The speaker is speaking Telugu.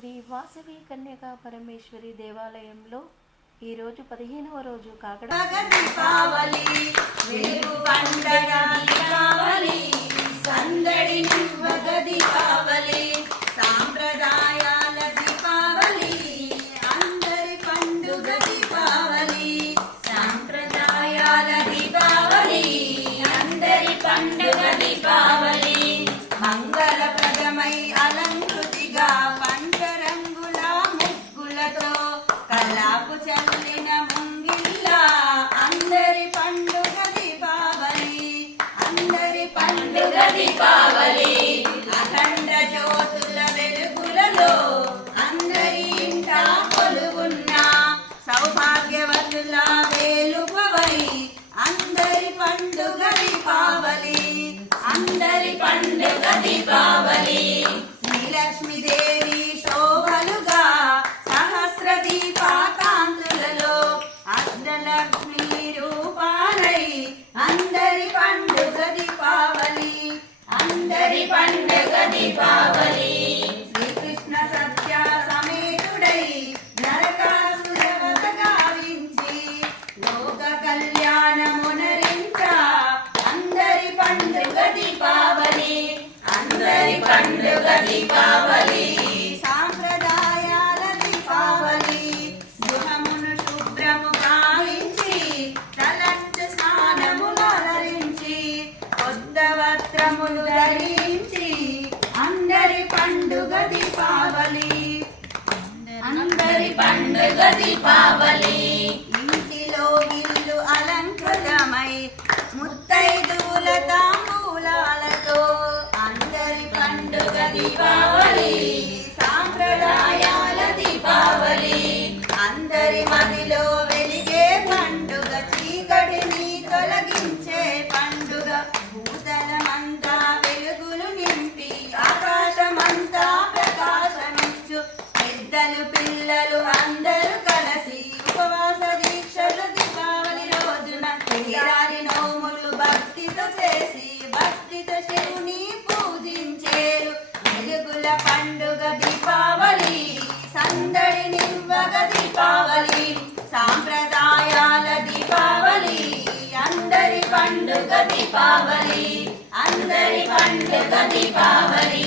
శ్రీ వాసవి కన్యకా పరమేశ్వరి దేవాలయంలో ఈరోజు 15వ రోజు కాకడ దీపావళి వెలుగు పండగ దీపావళి సందడి నివ్వగ దీపావళి సాంప్రదాయాల దీపావళి అందరి పండుగ దీపావళి సాంప్రదాయాల దీపావళి అందరి పండుగ దీపావళి మంగళప్రదమై అలంకృతిగా పంచరంగుల ముగ్గులతో కల్లాపు చల్లిన ముంగిళ్ళ అందరి పండుగ దీపావళి అందరి పండుగ దీపావళి అఖండ జ్యోతుల వెలుగులలో అందరి ఇంట కొలువున్న సౌభాగ్యవతుల వేలుపవై అందరి పండుగ దీపావళి అందరి పండుగ దీపావళి శ్రీలక్ష్మీదేవి శోభలుగా సహస్ర దీపాకాంతులలో అష్టలక్ష్మి రూపాలై అందరి పండుగ దీపావళి అందరి పండుగ దీపావళి శ్రీకృష్ణ సత్య సమేతుడై నరకాసురవధ గావించి లోక కళ్యాణమునరించ అందరి పండుగ దీపావళి అందరి పండుగ దీపావళి సాంప్రదాయాల దీపావళి గృహమును శుభ్రము గావించి తలంటు స్నానములు అలరించి కొత్త వస్త్రములు ధరించి అందరి పండుగ దీపావళి అందరి పండుగ దీపావళి ఇంటిలో ఇల్లు అలంకృతమై ముత్తైదుల తాంబూలాలతో అందరి పండుగ దీపావళి సాంప్రదాయాల దీపావళి అందరి మదిలో వెలిగే పండుగ చీకటిని తొలగించే పండుగ భూతలమంతా వెలుగులు నింపి ఆకాశమంతా ప్రకాశమించు పెద్దలు పిల్లలు అందరూ కలిసి ఉపవాస దీక్షలు దీపావళి రోజున తీరాని నోములు భక్తితో చేసి భక్తితో శివుని పూజించేరు వెలుగుల పండుగ దీపావళి సందడి నివ్వగ దీపావళి సాంప్రదాయాల దీపావళి అందరి పండుగ దీపావళి అందరి పండుగ దీపావళి